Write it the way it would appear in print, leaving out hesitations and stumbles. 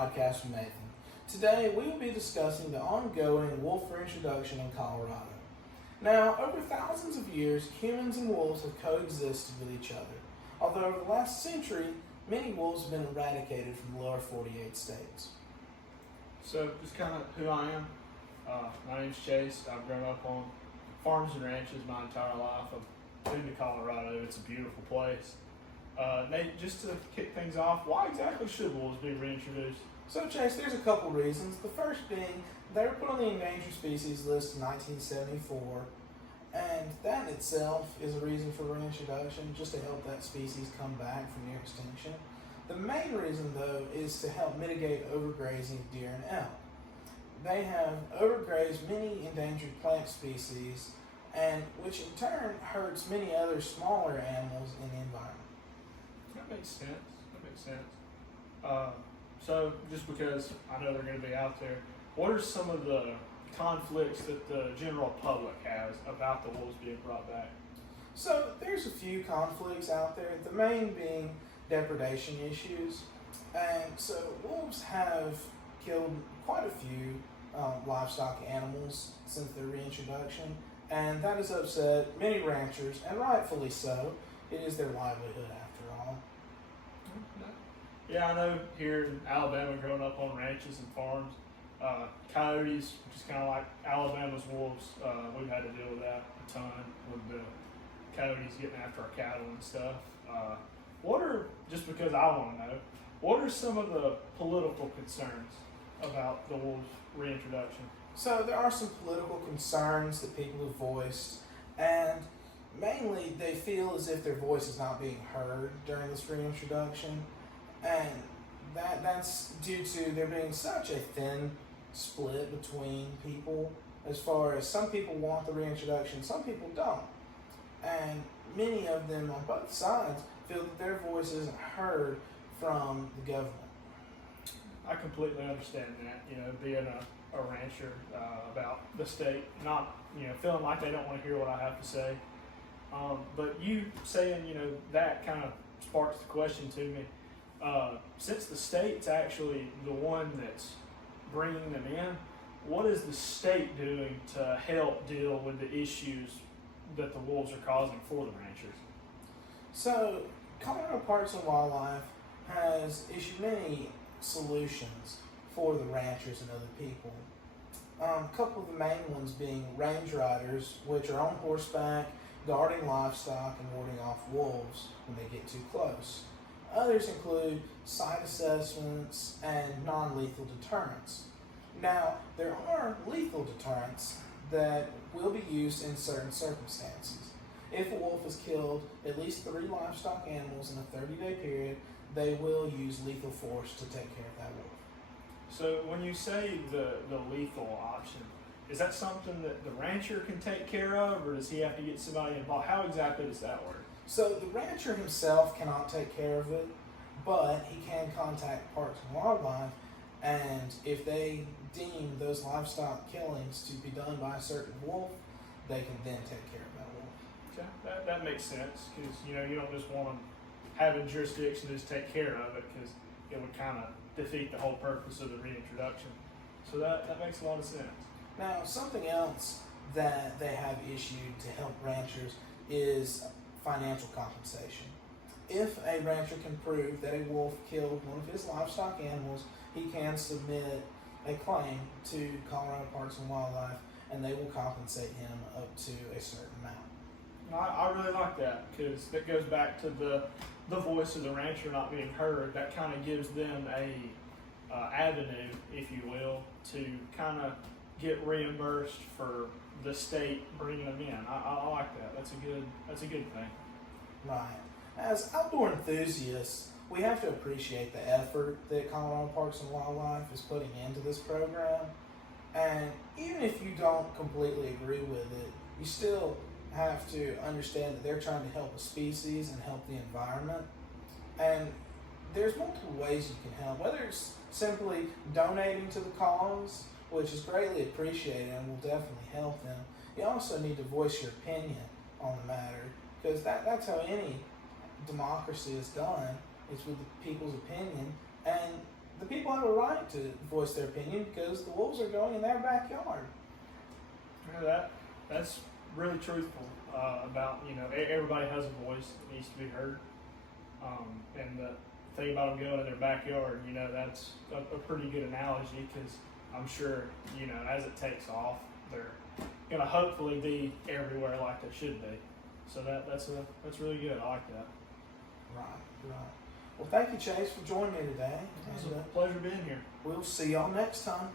podcast with Nathan. Today we will be discussing the ongoing wolf reintroduction in Colorado. Now, over thousands of years, humans and wolves have coexisted with each other. Although over the last century, many wolves have been eradicated from the lower 48 states. So, just kind of who I am. My name's Chase. I've grown up on farms and ranches my entire life. I've been to Colorado. It's a beautiful place. Nate, just to kick things off, why exactly should wolves be reintroduced? So, Chase, there's a couple reasons. The first being they were put on the endangered species list in 1974, and that in itself is a reason for reintroduction, just to help that species come back from near extinction. The main reason, though, is to help mitigate overgrazing of deer and elk. They have overgrazed many endangered plant species, and which in turn hurts many other smaller animals in the environment. That makes sense. So, just because I know they're going to be out there, what are some of the conflicts that the general public has about the wolves being brought back? So, there's a few conflicts out there, the main being depredation issues. And so, wolves have killed quite a few livestock animals since their reintroduction, and that has upset many ranchers, and rightfully so. It is their livelihood after all. Yeah, I know here in Alabama, growing up on ranches and farms, coyotes, which is kind of like Alabama's wolves, we've had to deal with that a ton with the coyotes getting after our cattle and stuff. Just because I want to know, what are some of the political concerns about the wolves reintroduction? So there are some political concerns that people have voiced, and mainly they feel as if their voice is not being heard during this reintroduction. And that's due to there being such a thin split between people, as far as some people want the reintroduction, some people don't. And many of them on both sides feel that their voice isn't heard from the government. I completely understand that, being a rancher about the state, not, feeling like they don't want to hear what I have to say. But you saying, that kind of sparks the question to me. Since the state's actually the one that's bringing them in, what is the state doing to help deal with the issues that the wolves are causing for the ranchers? So, Colorado Parks and Wildlife has issued many solutions for the ranchers and other people. A couple of the main ones being range riders, which are on horseback, guarding livestock and warding off wolves when they get too close. Others include site assessments and non-lethal deterrents. Now, there are lethal deterrents that will be used in certain circumstances. If a wolf has killed at least 3 livestock animals in a 30-day period, they will use lethal force to take care of that wolf. So when you say the lethal option, is that something that the rancher can take care of, or does he have to get somebody involved? How exactly does that work? So the rancher himself cannot take care of it, but he can contact Parks and Wildlife, and if they deem those livestock killings to be done by a certain wolf, they can then take care of that wolf. Okay, that makes sense, because you don't just want them having jurisdiction to just take care of it, because it would kind of defeat the whole purpose of the reintroduction. So that makes a lot of sense. Now, something else that they have issued to help ranchers is financial compensation. If a rancher can prove that a wolf killed one of his livestock animals, he can submit a claim to Colorado Parks and Wildlife, and they will compensate him up to a certain amount. I really like that, because that goes back to the voice of the rancher not being heard. That kind of gives them a avenue, if you will, to kind of get reimbursed for the state bringing them in. I like that. That's a good thing. Right. As outdoor enthusiasts, we have to appreciate the effort that Colorado Parks and Wildlife is putting into this program. And even if you don't completely agree with it, you still have to understand that they're trying to help a species and help the environment. And there's multiple ways you can help, whether it's simply donating to the cause, which is greatly appreciated and will definitely help them. You also need to voice your opinion on the matter, because that's how any democracy is done, is with the people's opinion. And the people have a right to voice their opinion because the wolves are going in their backyard. That's really truthful about, everybody has a voice that needs to be heard. And the thing about them going in their backyard, that's a pretty good analogy because I'm sure, as it takes off, they're going to hopefully be everywhere like they should be. So that's really good. I like that. Right. Well, thank you, Chase, for joining me today. It was a pleasure being here. We'll see y'all next time.